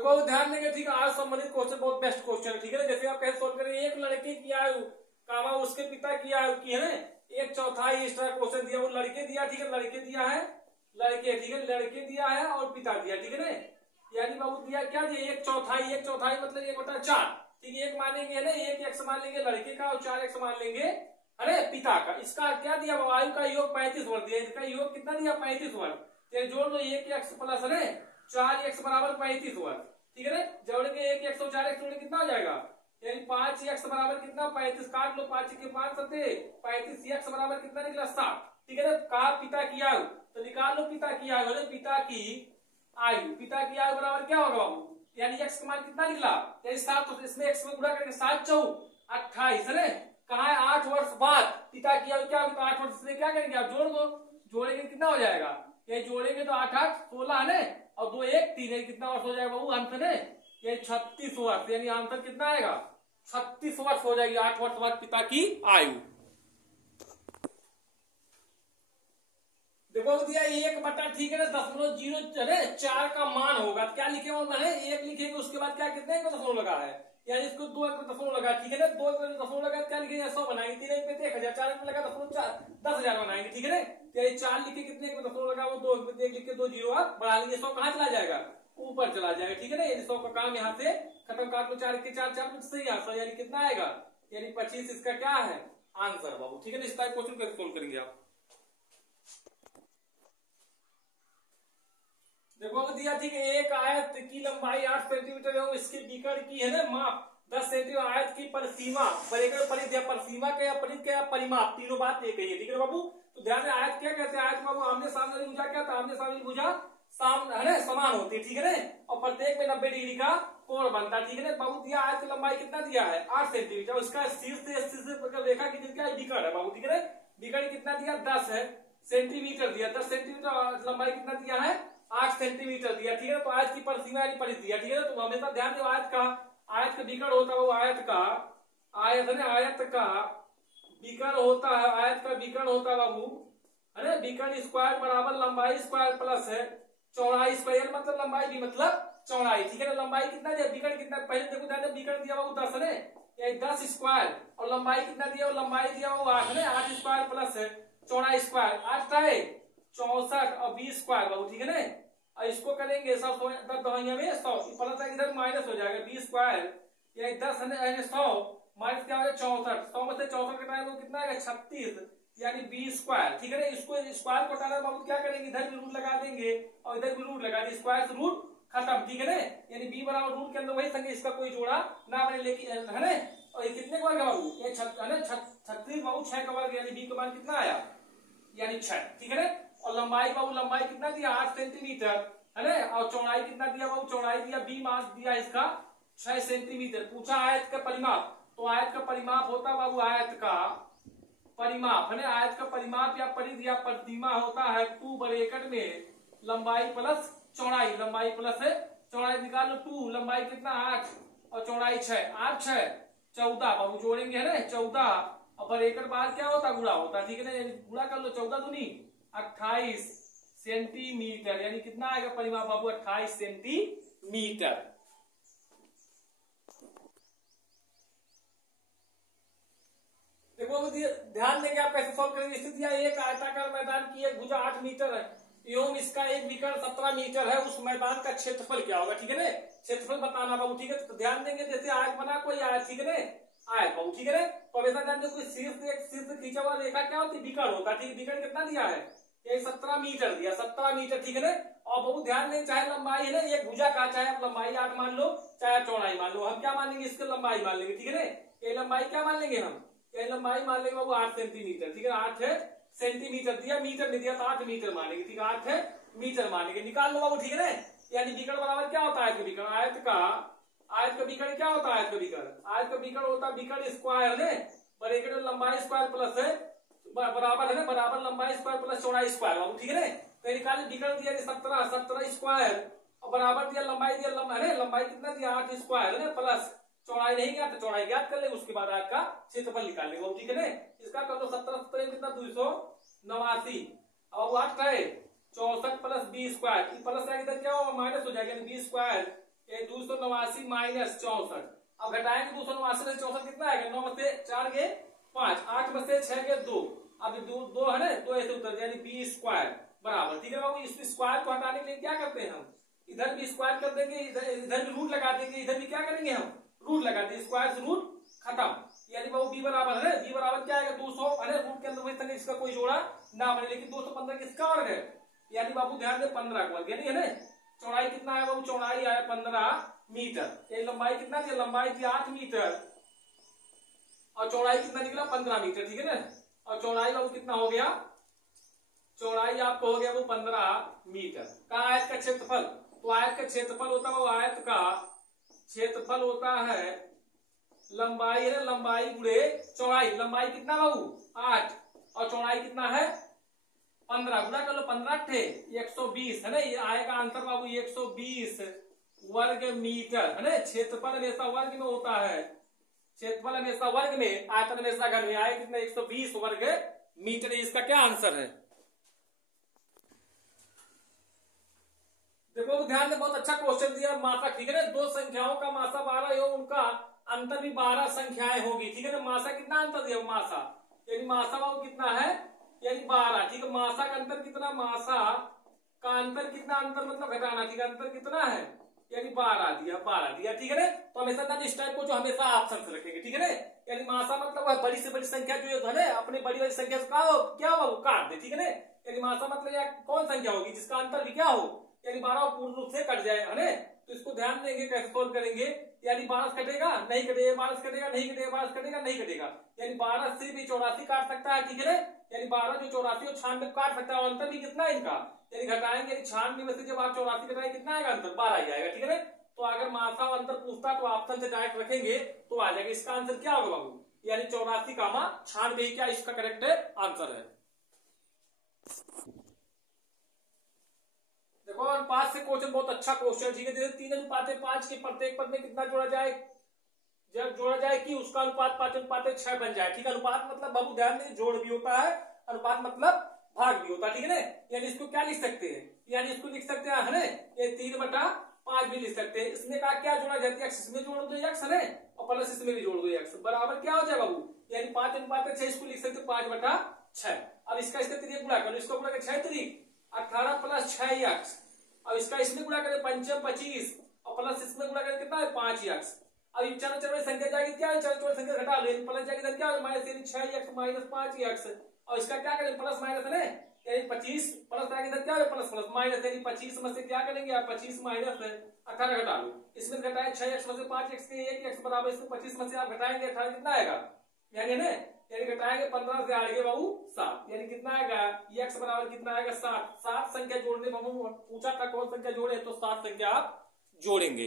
देखो ध्यान देंगे, ठीक है, आज संबंधित क्वेश्चन बहुत बेस्ट क्वेश्चन है, ठीक है। जैसे आप कैसे सोल्व करें, एक लड़के की आयु कामा उसके पिता की आयु की है ना, एक चौथाई इस तरह क्वेश्चन दिया, वो लड़के दिया, ठीक है, लड़के दिया है, लड़के, ठीक है, लड़के दिया है और पिता दिया, ठीक है ना। यानी बाबू दिया क्या दिया, एक चौथाई, एक चौथाई मतलब 1/4, ठीक है। एक मानेंगे है ना, एक एक्स मान लेंगे लड़के का और 4 एक्स मान लेंगे अरे पिता का। इसका क्या दिया, आयु का योग 35 वर्ष दिया, इसका योग कितना दिया 35 वर्ष। जोड़ दो, 1 एक्स प्लस है 4 एक्स बराबर 35 वर्ष, ठीक है ना। जोड़ के 1 एक्स और 4 एक्स जोड़ कितना हो जाएगा, यानी 5 एक्स बराबर कितना 35, काट लो, 5 के 5 सत्ते 35, एक्स बराबर कितना निकला 7, ठीक है ना। कहा पिता की आयु, तो निकाल लो पिता की आयु, पिता की आयु, पिता की आयु बराबर क्या होगा बाबू, यानी एक्स का मान कितना निकला, यानी 7, तो इसमें एक्स में गुणा करके 7 चौक 28 है। कहा है 8 वर्ष बाद पिता की आयु क्या होगी, तो 8 वर्ष से क्या करेंगे आप, जोड़ दो, जोड़ेंगे कितना हो जाएगा, ये जोड़ेंगे तो 8 8 16 है ना, और 2 1 3 है, कितना वर्ष हो जाएगा बाबू आंसर है, ये 36 वर्ष, यानी आंसर कितना आएगा 36 वर्ष हो जाएगी, 8 वर्ष बाद पिता की आयु। देखो दिया 1/, ठीक है ना, 0.04 का मान होगा, क्या लिखे हुआ है 1 लिखेंगे, उसके बाद क्या कितने का दशमलव लगा है, यानी इसको 2 का दशमलव लगा, ठीक है ना, 2 का दशमलव लगा क्या लिखेंगे 100 बनाएंगे, 3 पे 1000, 4 पे लगा दशमलव 10,000 बनाएंगे, ठीक है ना। यानी 4 लिखे कितने को दशमलव लगा, वो 2 लिख के 2 जीरो आप बढ़ा लेंगे, 100 कहाँ चला जाएगा, ऊपर चला जाएगा, ठीक है ना। यानी 100 का काम यहाँ से खत्म, काट लो, 4 के 4 4 सही आंसर, यानी कितना आएगा, यानी 25 इसका क्या है आंसर बाबू, ठीक है ना। इस टाइप क्वेश्चन कैसे सोल्व करेंगे आप, देखो दिया, ठीक है, एक आयत की लंबाई 8 सेंटीमीटर है, इसके विकर्ण की है ना माप 10 सेंटीमीटर, आयत की परिसीमा, परिकर्ण, परिधि, परिसीमा के या परिधि के या परिमाप, तीनों बात एक ही है, ठीक है बाबू। तो ध्यान में आयत क्या कहते हैं, आयत बाबू आमने सामने वाली भुजा क्या था, आमने सामने वाली भुजा है ना समान होती है, ठीक है ना, और प्रत्येक में 90 डिग्री का कोण बनता है, ठीक है ना। बाबू दिया आयत की लंबाई कितना दिया है 8 सेंटीमीटर, उसका शीर्ष से रेखा की जिनका विकर्ण है बाबू, ठीक है ना, विकर्ण कितना दिया 10 है सेंटीमीटर दिया, 10 सेंटीमीटर, लंबाई कितना दिया है 8 सेंटीमीटर दिया, ठीक है। तो आयत की परिसीमा यानी परिधि दिया, ठीक है। तो हमेशा ध्यान दो, आयत का विकर्ण होता है वो आयत का विकर्ण होता है, आयत का विकर्ण होता है बाबू है ना, विकर्ण स्क्वायर बराबर लंबाई स्क्वायर प्लस है चौड़ाई स्क्वायर, मतलब लंबाई भी मतलब चौड़ाई, ठीक है ना। लंबाई कितना दिया, विकर्ण कितना, पहले देखो ध्यान, विकर्ण दिया बाबू 10 है, यानी 10 स्क्वायर, और लंबाई कितना दिया, वो लंबाई दिया वो 8 है, 8 स्क्वायर प्लस है चौड़ाई स्क्वायर, 8 है 64 और 20 स्क्वायर बाबू, ठीक है ना। और इसको करेंगे 100 में 100 प्लस इधर माइनस हो जाएगा 20 स्क्वायर, यानी 10 है 100 माइनस क्या हो जाएगा 64, 100 में से 64 घटाएंगे तो कितना आएगा 36, यानी 20 स्क्वायर, ठीक है ना। इसको स्क्वायर को हटाना बाबू क्या करेंगे, इधर भी रूट लगा देंगे और इधर भी रूट लगा देंगे, स्क्वायर से रूट खत्म, ठीक है ना। यानी बी बराबर रूट के अंदर वही संख्या, इसका कोई जोड़ा ना बने, लेकिन है ना। और ये कितने का वर्ग है बाबू, ये 36 बाबू 6 का वर्ग, यानी बी का मान कितना आया, यानी 6, ठीक है ना। और लंबाई बाबू लंबाई कितना दिया 8 सेंटीमीटर है ना, और चौड़ाई कितना दिया बाबू, चौड़ाई दिया बी मान दिया इसका 6 सेंटीमीटर। पूछा आयत का परिमाप, तो आयत का परिमाप होता बाबू, आयत का परिमाप है ना, आयत का परिमाप या परिधि या प्रतिमा होता है 2 ब्रैकेट में लंबाई प्लस चौड़ाई, लंबाई प्लस है चौड़ाई, निकाल लो 2, लंबाई कितना 8 और चौड़ाई 6, 8 6 14 बाबू, जोड़ेंगे है ना 14, और ब्रैकेट बाद क्या होता गुणा होता, ठीक है ना, यानी गुणा कर लो 14 दूनी 28 सेंटीमीटर, यानी कितना आएगा परिमाप बाबू 28 सेंटीमीटर। देखो ध्यान देंगे आप कैसे सॉल्व करेंगे, स्थिति एक आयताकार मैदान की एक भुजा 8 मीटर है एवं इसका एक विकर्ण 17 मीटर है, उस मैदान का क्षेत्रफल क्या होगा, ठीक है ना, क्षेत्रफल बताना बाबू, ठीक है। तो ध्यान देंगे जैसे आयत बना कोई आयत, ठीक है ना, आयत बाबू, ठीक है ना। तो हमेशा ध्यान दें कोई शीर्ष खींचा हुआ रेखा क्या होती है विकर्ण होता है, ठीक है। विकर्ण कितना दिया है, ये 17 मीटर दिया, 17 मीटर, ठीक है ना। और बहुत ध्यान दें, चाहे लंबाई है ना एक भुजा का, चाहे आप लंबाई 8 मान लो चाहे आप चौड़ाई मान लो, हम क्या मान लेंगे इसकी लंबाई मान लेंगे, ठीक है ना। ये लंबाई क्या मान लेंगे हम, ये लंबाई मान लेंगे बाबू 8 सेंटीमीटर, ठीक है, 8 सेंटीमीटर दिया, मीटर नहीं दिया तो 8 मीटर मानेंगे, ठीक है, 8 मीटर मानेंगे, निकाल लो बाबू, ठीक है ना। यानी विकर्ण बराबर क्या होता है आयत का विकर्ण, आयत का विकर्ण क्या होता है, आयत का विकर्ण होता है विकर्ण स्क्वायर ने ब्रैकेट में लंबाई स्क्वायर प्लस है बराबर है ना, बराबर लंबाई स्क्वायर प्लस चौड़ाई स्क्वायर बाबू, ठीक है ना। तो निकाल विकर्ण दिया 17 स्क्वायर और बराबर दिया लंबाई दिया लंबाई कितना दिया 8 स्क्वायर है ना, प्लस चौड़ाई नहीं गया तो चौड़ाई ज्ञात कर ले, उसके बाद आपका क्षेत्रफल निकाल लेंगे, ठीक है ना। इसका कर दो 17 कितना 289 और 8 है 64 प्लस 20 स्क्वायर, प्लस इधर क्या होगा माइनस हो जाएगा, 20 स्क्वायर ये 289 माइनस 64। अब घटाएंगे 289 में 64 कितना आएगा, 9 में से 4 गए 5, 8 में से 6 गए 2, अब दो है ना, 2 ऐसे उतर यानी बी स्क्वायर बराबर। ठीक है बाबू, इस स्क्वायर को हटाने के लिए क्या करते हैं हम, इधर भी स्क्वायर कर देंगे, इधर भी रूट लगा देंगे, इधर भी क्या करेंगे हम रूट लगा देंगे, स्क्वायर से रूट खत्म। यानी बाबू बी बराबर है, बी बराबर क्या आएगा 200 है, रूट के अंदर वही तक इसका कोई जोड़ा ना बने, लेकिन 215 किसका वर्ग है, यानी बाबू ध्यान दे 15 का वर्ग, यानी है ना। चौड़ाई कितना है बाबू, चौड़ाई आया 15 मीटर, ये लंबाई कितना थी, लंबाई थी 8 मीटर और चौड़ाई कितना निकला 15 मीटर। ठीक है ना, और चौड़ाई बाबू कितना हो गया, चौड़ाई आपको हो गया वो 15 मीटर का। आयत का क्षेत्रफल, तो आयत का क्षेत्रफल होता है वो आयत का क्षेत्रफल होता है लंबाई है, लंबाई गुणे चौड़ाई। लंबाई कितना बाबू 8 और चौड़ाई कितना है 15, गुना कर लो 15 थे 120 है ना, ये आएगा आंसर बाबू 120 वर्ग मीटर है ना। क्षेत्रफल हमेशा वर्ग में होता है, क्षेत्रफल हमेशा वर्ग में, आयतन हमेशा घन में, आए कितना 120 वर्ग मीटर, इसका क्या आंसर है। देखो ध्यान में बहुत अच्छा क्वेश्चन दिया, मासा। ठीक है ना, दो संख्याओं का मासा 12 एवं उनका अंतर भी 12 संख्याएं होगी। ठीक है ना, मासा कितना अंतर दिया, मासा यानी मासा बाबू कितना है यानी 12। ठीक है, मासा का अंतर कितना, मासा का अंतर कितना, अंतर मतलब घटाना। ठीक है, अंतर कितना है यानी 12 दिया, 12 दिया। ठीक है ना, तो हमेशा ना इस टाइप को जो हमेशा ऑप्शन से रखेंगे। ठीक है ना, यानी मासा मतलब वह बड़ी से बड़ी संख्या जो है ना, अपनी बड़ी बड़ी संख्या से क्या होगा काट दे। ठीक है ना, यानी मासा मतलब या कौन संख्या होगी जिसका अंतर भी क्या हो यानी 12 पूर्ण रूप से कट जाए है ना। तो इसको ध्यान देंगे कैसे सोल्व करेंगे, यानी 12 कटेगा नहीं कटेगा, 12 कटेगा नहीं कटेगा, 12 कटेगा नहीं कटेगा, यानी 12 से भी 84 काट सकता है। ठीक है ना, यानी 12 जो 84 और 96 काट सकता है, अंतर भी कितना है इनका, यानी घटाएंगे, यानी 96 में से जब आप 84 घटाएंगे कितना आएगा अंतर, 12 ही आएगा। ठीक है ना, तो अगर मासा अंतर पूछता तो ऑप्शन से डायरेक्ट रखेंगे तो आ जाएगा। इसका आंसर क्या होगा बाबू, यानी 84 कामा 96 ही क्या इसका करेक्ट आंसर है। देखो अनुपात से क्वेश्चन बहुत अच्छा क्वेश्चन। ठीक है, जैसे 3:5 के प्रत्येक पद में कितना जोड़ा जाए, जब जोड़ा जाए कि उसका अनुपात 5:6 बन जाए। ठीक है, अनुपात मतलब बाबू ध्यान दें जोड़ भी होता है, अनुपात मतलब भाग भी होता है। ठीक है ना, यानी इसको क्या लिख सकते हैं, यानी इसको लिख सकते हैं है ना, ये 3/5 भी लिख सकते हैं। इसमें का क्या जोड़ा जाती है, इसमें जोड़ दो x है और प्लस इसमें भी जोड़ दो x, बराबर क्या हो जाए बाबू, यानी 5:6 इसको लिख सकते 5/6। अब इसका इसका तिरिक गुणा करो, इसको गुणा कर 6 तिरिक 18 प्लस 6x, अब इसका इसमें गुणा करें 5 25 और प्लस इसमें गुणा करें कितना है 5x। अब ये चारों चर में संख्या जाएगी क्या है, चारों संख्या घटा लो, प्लस जाएगी इधर क्या है माइनस, यानी 6x माइनस 5x और इसका क्या करें प्लस माइनस है यानी 25 प्लस आएगा इधर क्या है प्लस प्लस माइनस, यानी 25 में से क्या करेंगे आप 25 माइनस 18 घटा लो, इसमें घटाए 6x में से 5x के 1x बराबर, इसमें 25 में से आप घटाएंगे 18 कितना आएगा, यानी ना यानी घटाएंगे 15 से आएगा बाबू 7, यानी कितना आएगा x बराबर कितना आएगा 7। 7 संख्या जोड़ने बाबू पूछा था कौन संख्या जोड़े, तो 7 संख्या आप जोड़ेंगे।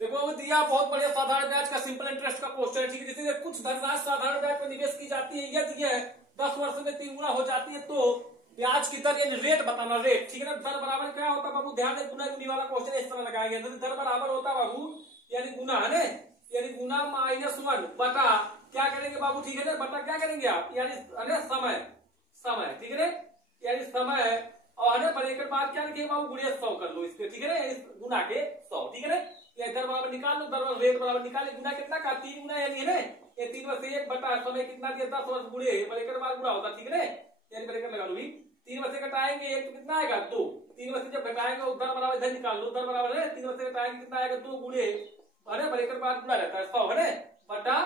देखो अब दिया बहुत बढ़िया साधारण ब्याज का सिंपल इंटरेस्ट का क्वेश्चन है। ठीक है, जैसे कुछ धनराशि साधारण ब्याज पर निवेश की जाती है, यदि यह 10 वर्ष में 3 गुना हो जाती है तो ब्याज की दर यानी रेट बताना, रेट। ठीक है ना, दर बराबर क्या होता है बाबू, ध्यान दे गुना गुनी वाला क्वेश्चन इस तरह लगाएंगे, दर बराबर होता है बाबू यानी गुना है ना, यानी गुना -1 बटा क्या करेंगे बाबू, ठीक है ना, बटा क्या करेंगे आप यानी समय, समय। ठीक है ना, यानी समय और ब्रैकेट बाद क्या लिखिए बाबू गुणे 100 कर लो इसके। ठीक है ना, गुना के 100। ठीक है ना, या दर बराबर निकाल लो, दर रेट बराबर निकाले, गुना कितना का 3 गुना यानी है ना, ये 3 में से 1 बटा समय कितना दिया 10 वर्ष गुणे ब्रैकेट बाद गुणा होता। ठीक है ना, यानी ब्रैकेट लगा लो, 3 में से घटाएंगे 1 तो कितना आएगा 2, 3 में से जब घटाएंगे दर बराबर इधर निकाल लो, दर बराबर है 3 में से घटाएंगे कितना आएगा 2 गुणे अरे ब्रैकेट बाद गुणा रहता है 100 है बटा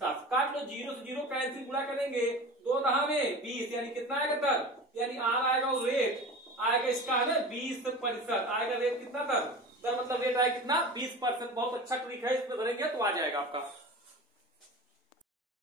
10, काट लो 0 से 0 कैंसिल, गुणा करेंगे 2 दहा में 20 यानी कितना आएगा दर, यानी आर आएगा और रेट आएगा इसका है ना 20% आएगा, रेट कितना दर मतलब रेट आएगा कितना 20%। बहुत अच्छा ट्रिक है, इसमें धरेंगे तो आ जाएगा आपका।